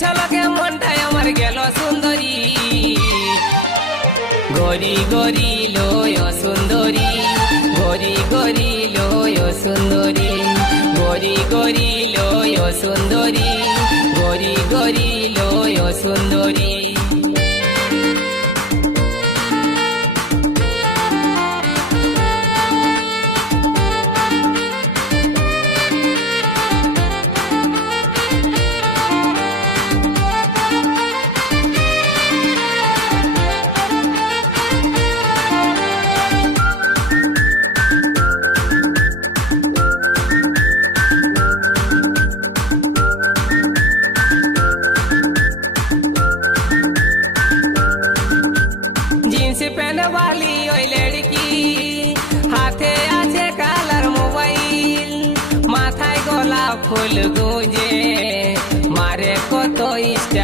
ঝলকে মনটাই আমার গেল সুন্দরী। গরি গরি লয় সুন্দরী, গরি গরি লয় সুন্দরী, গরি গরি লয় সুন্দরী, গরি গরি লয় সুন্দরী। জিন্স বালি ওই লড়কি হাতে আছে কালার মোবাইল মাথায় গলা ফুল গুঁজে মারে কত স্টাইল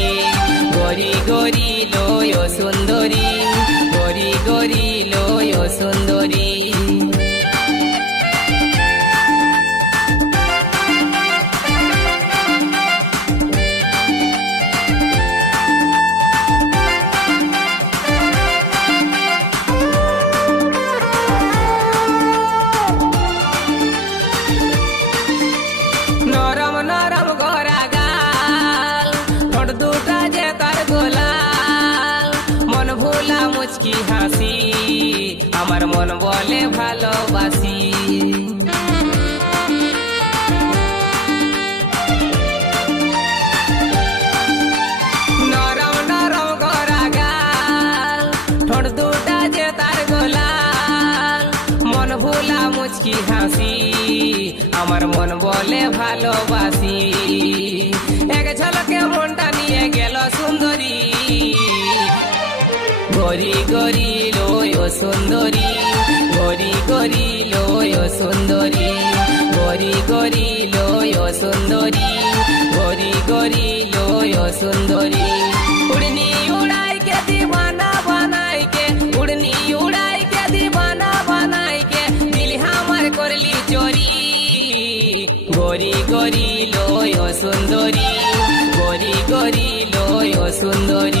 আমার মন বলে ভালোবাসি। নরম হাসি, আমার মন বলে ভালোবাসি। এক ঝলকে মনটা নিয়ে গেল সুন্দরী। গরি গরি সুন্দরী, গরি গরি লয় সুন্দরী, গরি গরি লয় সুন্দরী, গরি গরি লয় সুন্দরী। উড়নি উড়াই কে দিবানা বানাই কে উড়নি উড়াই কে দিবানা বানাই কে দিল হামার করলি চোরি। গরি গরি লয় সুন্দরী, গরি গরি লয় সুন্দরী।